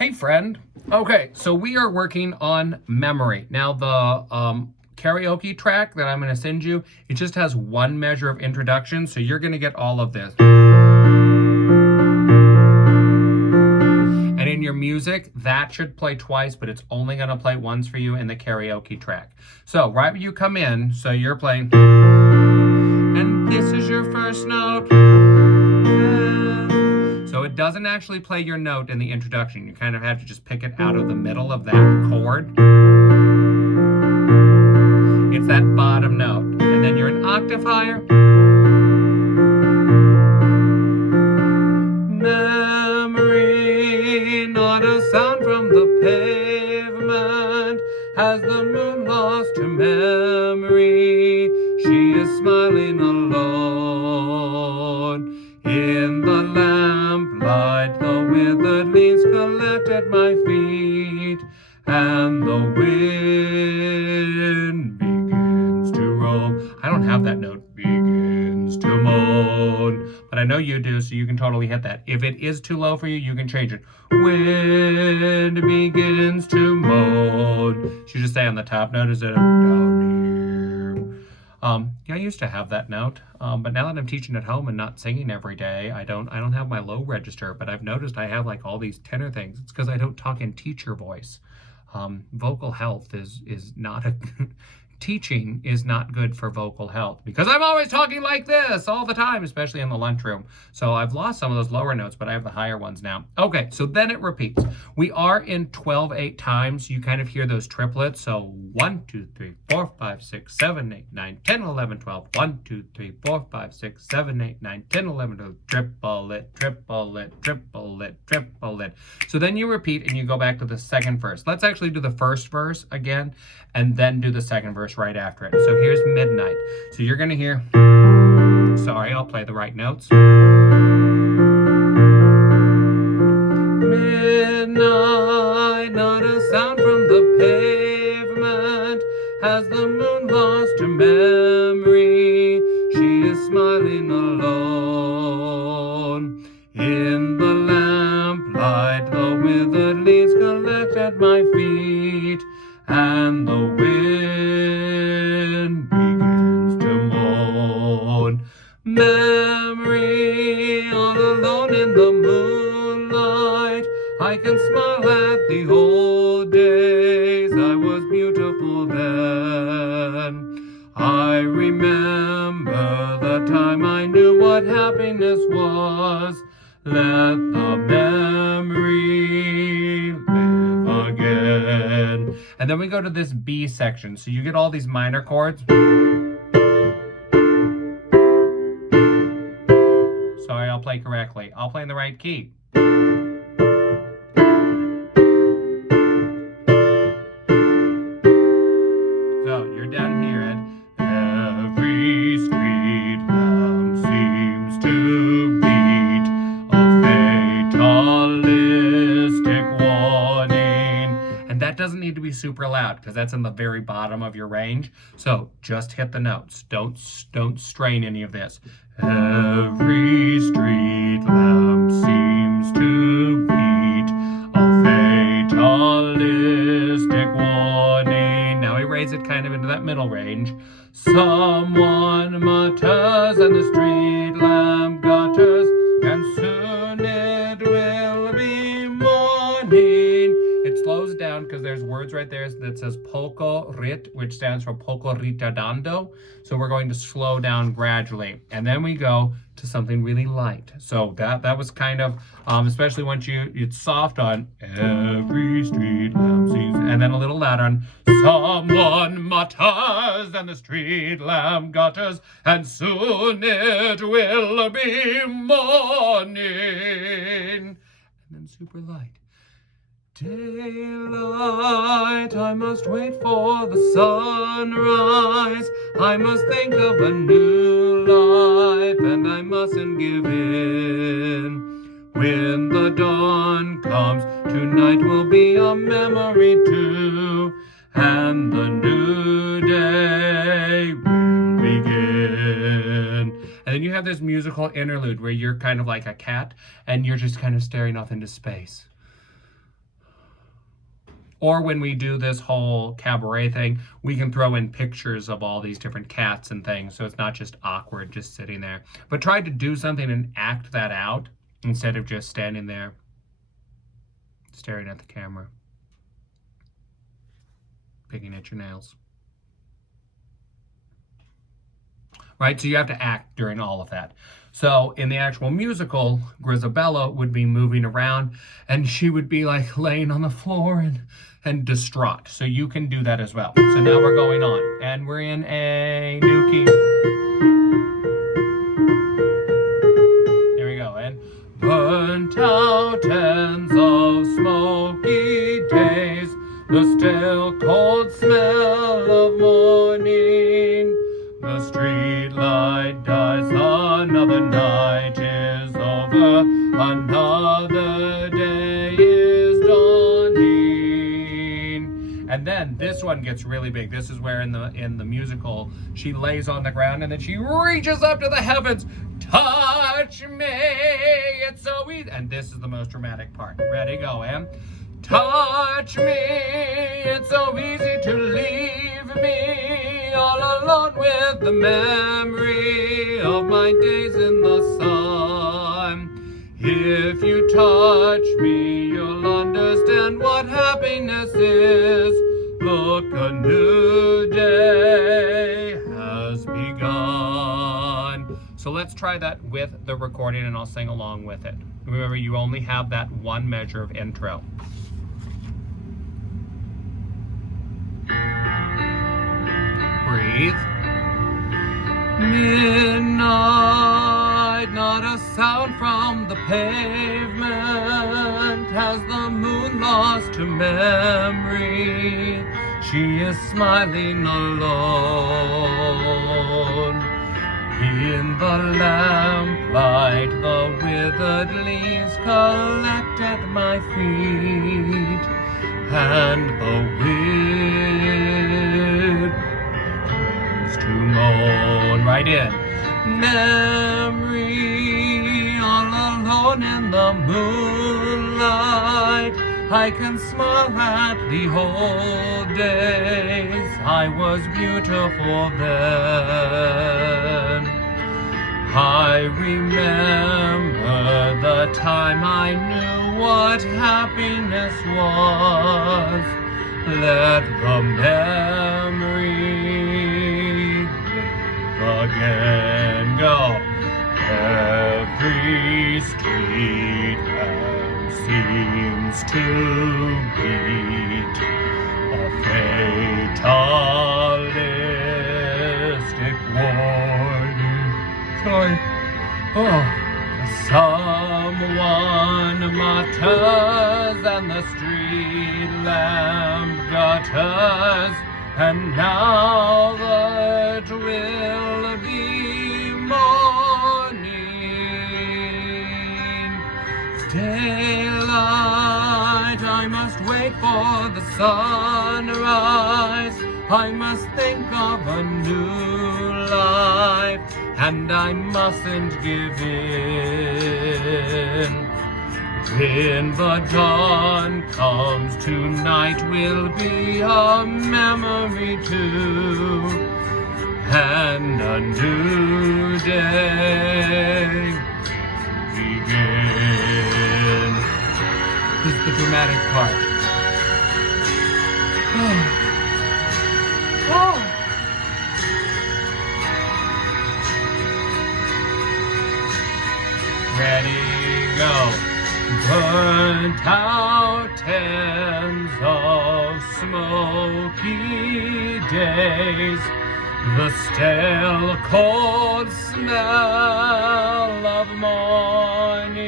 Hey friend. Okay, so we are working on memory. Now the karaoke track that I'm going to send you, it just has one measure of introduction, so you're going to get all of this. And in your music, that should play twice, but it's only going to play once for you in the karaoke track. So right when you come in, so you're playing, and this is your first note. So it doesn't actually play your note in the introduction. You kind of have to just pick it out of the middle of that chord. It's that bottom note. And then you're an octave higher. Memory, not a sound from the pavement. Has the moon lost her memory? She is smiling alone. In the lamplight, the withered leaves collect at my feet, and the wind begins to roam. I don't have that note. Begins to moan. But I know you do, so you can totally hit that. If it is too low for you, you can change it. Wind begins to moan. Should just stay on the top note instead of down here. Yeah, I used to have that note, but now that I'm teaching at home and not singing every day, I don't have my low register, but I've noticed I have like all these tenor things. It's because I don't talk in teacher voice. Vocal health is not a teaching is not good for vocal health because I'm always talking like this all the time, especially in the lunchroom. So I've lost some of those lower notes, but I have the higher ones now. Okay, so then it repeats. We are in 12/8 times. You kind of hear those triplets. So 1, 2, 3, 4, 5, 6, 7, 8, 9, 10, 11, 12. 1, 2, 3, 4, 5, 6, 7, 8, 9, 10, 11, 12. Triple it, triple it, triple it, triple it. So then you repeat and you go back to the second verse. Let's actually do the first verse again and then do the second verse right after it. So here's midnight. So you're gonna hear, sorry, I'll play the right notes. Midnight, not a sound from the pavement. Has the moon lost her memory? She is smiling alone. In the lamplight, the withered leaves collect at my feet, and the wind begins to moan. Memory, all alone in the moonlight, I can smile at the old days. I was beautiful then. I remember the time I knew what happiness was. Let the memory live again. And then we go to this B section. So you get all these minor chords. Sorry, I'll play correctly. I'll play in the right key. So you're down here at every street lamp seems to beat a fatalistic warning. And that doesn't need to be super loud because that's in the very bottom of your range. So just hit the notes. Don't strain any of this. Every street lamp seems to beat a fatalistic warning. Now we raise it kind of into that middle range. Someone mutters and the street lamp gutters, and soon it will be morning. It slows down because there's words right there that says poco rit, which stands for poco ritardando. So we're going to slow down gradually. And then we go to something really light. So that was kind of, especially once it's soft on every street lamp seems, and then a little louder on someone mutters and the street lamp gutters, and soon it will be morning. And then super light. Daylight, I must wait for the sunrise. I must think of a new life, and I mustn't give in. When the dawn comes, tonight will be a memory too, and the new day will begin. And then you have this musical interlude where you're kind of like a cat, and you're just kind of staring off into space. Or when we do this whole cabaret thing, we can throw in pictures of all these different cats and things, so it's not just awkward just sitting there. But try to do something and act that out instead of just standing there staring at the camera, picking at your nails. Right? So you have to act during all of that. So in the actual musical, Grisabella would be moving around and she would be like laying on the floor and distraught. So you can do that as well. So now we're going on and we're in a new key. Here we go. And burnt out ends of smoky days, the still cold smell of morning, the street light dies, another night is over, another day is dawning. And then this one gets really big. This is where in the musical she lays on the ground and then she reaches up to the heavens. Touch me, it's so easy. And this is the most dramatic part. Ready, go, Em. Touch me, it's so easy to leave me all alone with the memory of my days in the sun. If you touch me, you'll understand what happiness is. Look, a new day has begun. So let's try that with the recording and I'll sing along with it. Remember, you only have that one measure of intro. Breathe. Midnight, not a sound from the pavement. Has the moon lost her memory? She is smiling alone. In the lamplight, the withered leaves collect at my feet, and the wind begins to moan. Right in. Memory, all alone in the moonlight, I can smile at the old days. I was beautiful then. I remember the time I knew what happiness was. Let the memory live again. Go. Every street hand seems to beat a fatalistic warning. Sorry. Oh. Someone mutters and the street lamp gutters, and now that will be morning. Daylight, I must wait for the sunrise. I must think of a new life, and I mustn't give in. When the dawn comes, tonight will be a memory too, and a new day begin. This is the dramatic part. Oh. Ready, go. Burnt out ends of smoky days, the stale cold smell of morning,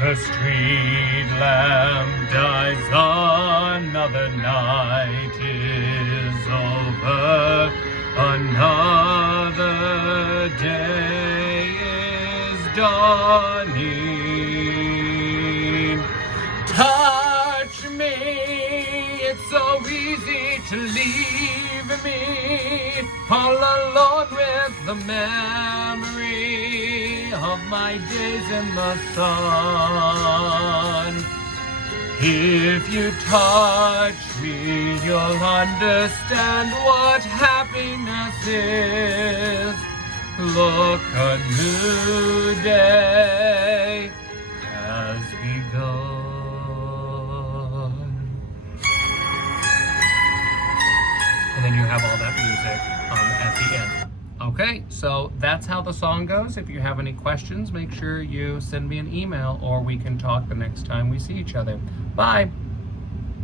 the street lamp dies, another night is over, another day is dawning. Touch me, it's so easy to leave me all alone with the memory of my days in the sun. If you touch me, you'll understand what happiness is. Look, a new day has begun. And then you have all that music at the end. Okay, so that's how the song goes. If you have any questions, make sure you send me an email or we can talk the next time we see each other. Bye.